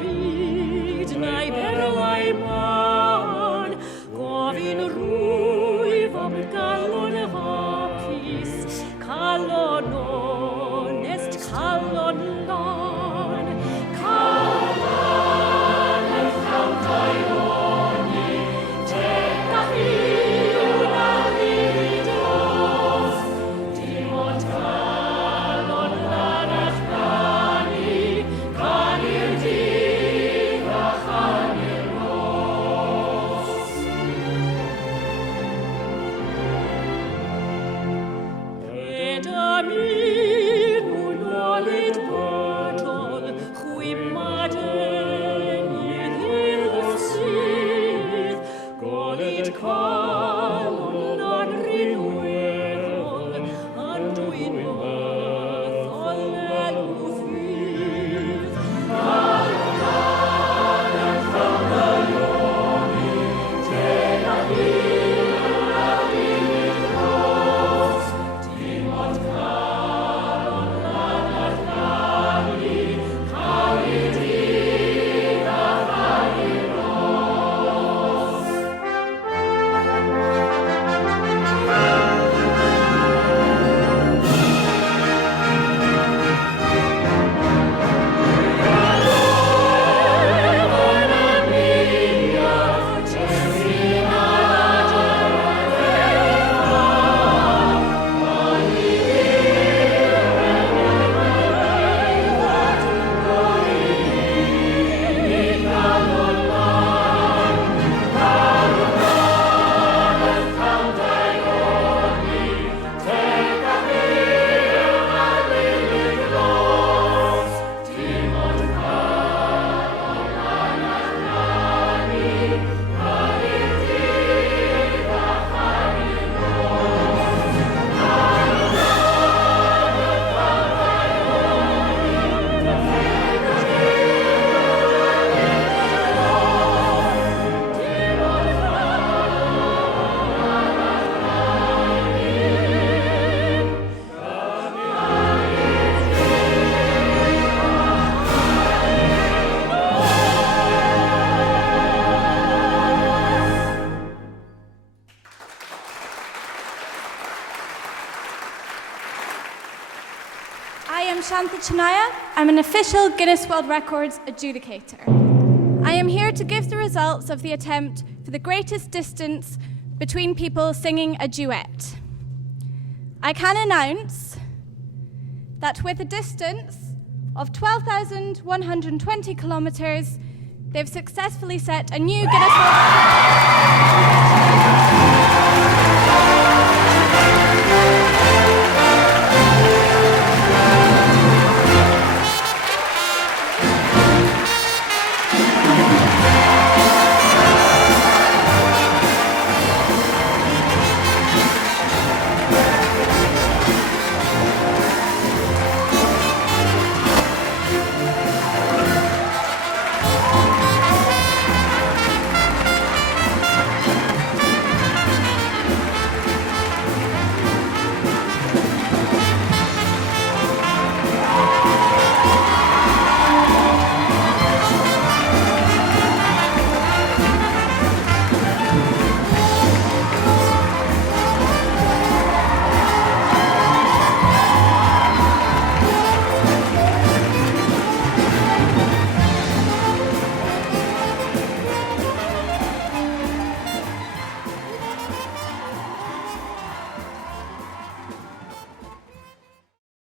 byd na'i berlau man, gofyn rwyf am galon hapus, calon onest, calon lan, calon yn llawn oedoni, teg a hiwn a hyd os, dim ond calon lan a'ch bani, canu'r dydd a chanu'r nos. Eda mi nhw'n olyd bodol, chwimadenydd i'r sydd, golyd calon lan rinweddol, a'n dwi'n mathol elw ffydd. Calon lan yn llawn oedoni, teg a hiwn a hyd os, dim ond calon lan a'ch bani, canu'r dydd a chanu'r nos. I am Shan Cothi. I'm an official Guinness World Records adjudicator. I am here to give the results of the attempt for the greatest distance between people singing a duet. I can announce that with a distance of 12,120 kilometers, they've successfully set a new Guinness World Record.